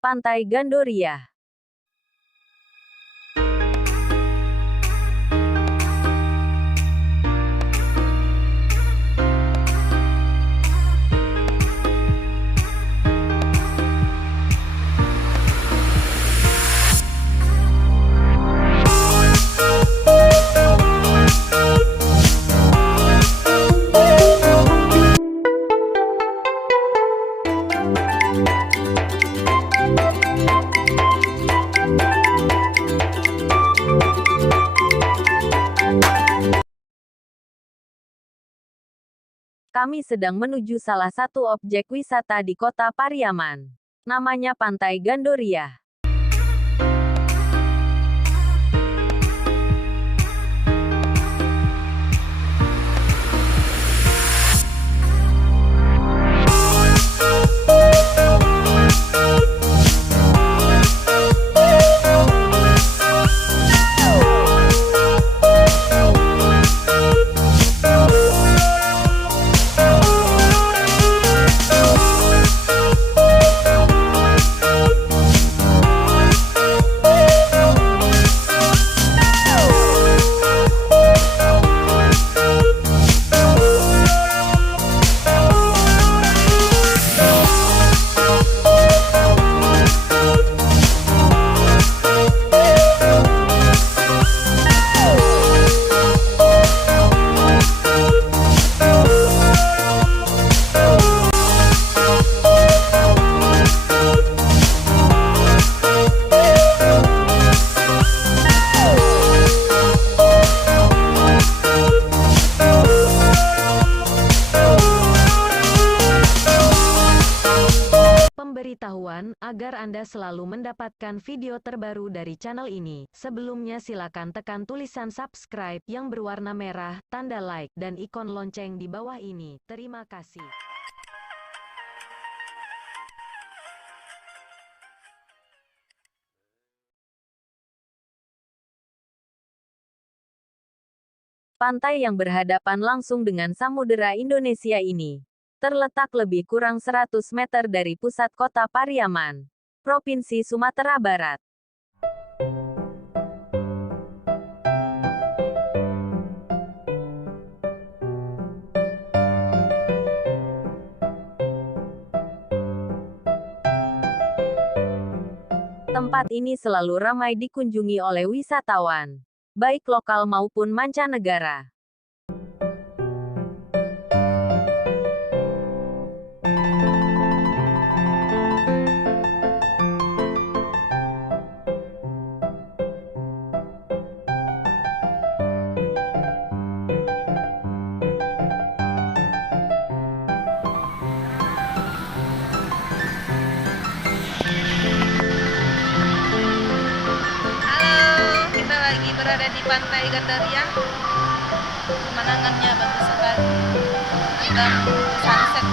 Pantai Gandoria. Kami sedang menuju salah satu objek wisata di kota Pariaman. Namanya Pantai Gandoria. Pemberitahuan agar Anda selalu mendapatkan video terbaru dari channel ini. Sebelumnya silakan tekan tulisan subscribe yang berwarna merah, tanda like, dan ikon lonceng di bawah ini. Terima kasih. Pantai yang berhadapan langsung dengan Samudera Indonesia ini terletak lebih kurang 100 meter dari pusat kota Pariaman, Provinsi Sumatera Barat. Tempat ini selalu ramai dikunjungi oleh wisatawan, baik lokal maupun mancanegara. Berada di Pantai Gandoria, pemandangannya bagus sekali. Kita menuju sunset.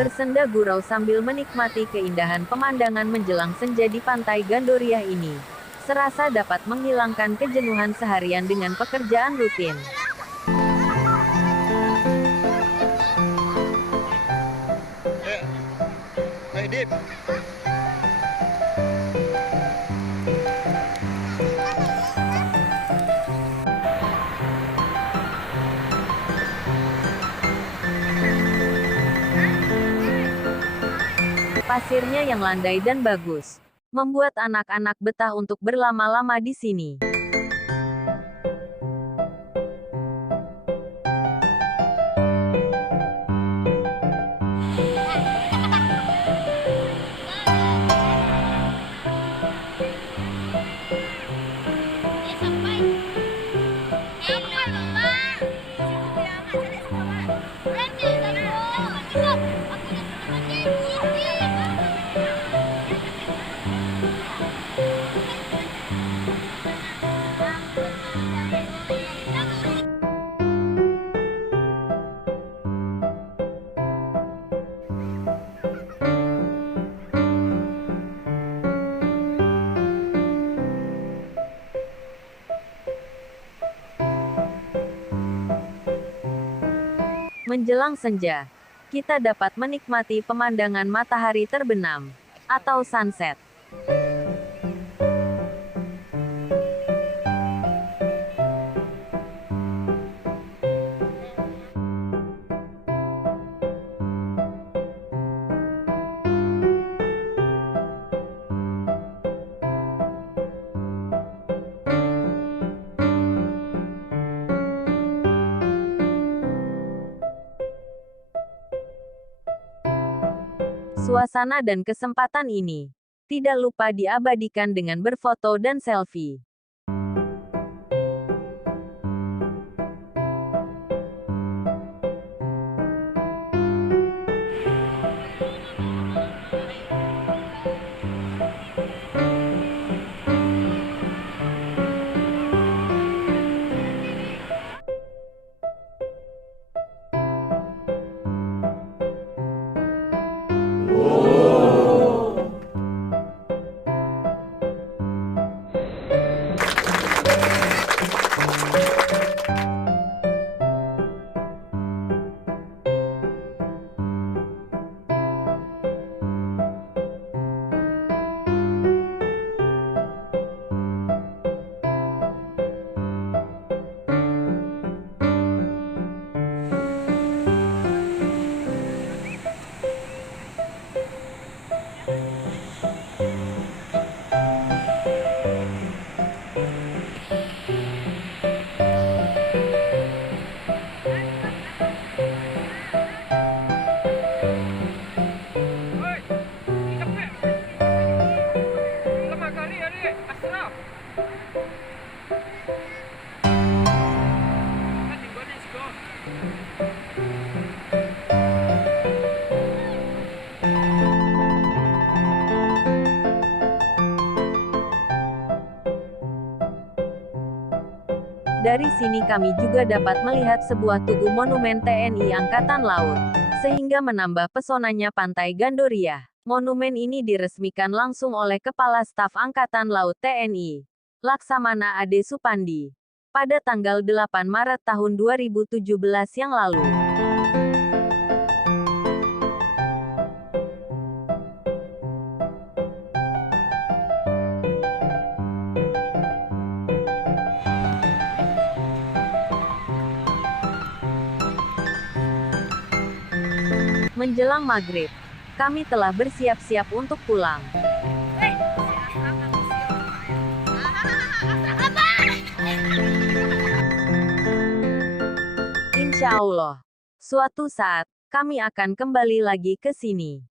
bersenda gurau sambil menikmati keindahan pemandangan menjelang senja di Pantai Gandoria ini. Serasa dapat menghilangkan kejenuhan seharian dengan pekerjaan rutin. Pasirnya yang landai dan bagus, membuat anak-anak betah untuk berlama-lama di sini. Menjelang senja, kita dapat menikmati pemandangan matahari terbenam, atau sunset. Suasana dan kesempatan ini tidak lupa diabadikan dengan berfoto dan selfie. Dari sini kami juga dapat melihat sebuah tugu monumen TNI Angkatan Laut, sehingga menambah pesonanya Pantai Gandoria. Monumen ini diresmikan langsung oleh Kepala Staf Angkatan Laut TNI, Laksamana Ade Supandi, pada tanggal 8 Maret tahun 2017 yang lalu. Menjelang maghrib, kami telah bersiap-siap untuk pulang. Insya Allah, suatu saat, kami akan kembali lagi ke sini.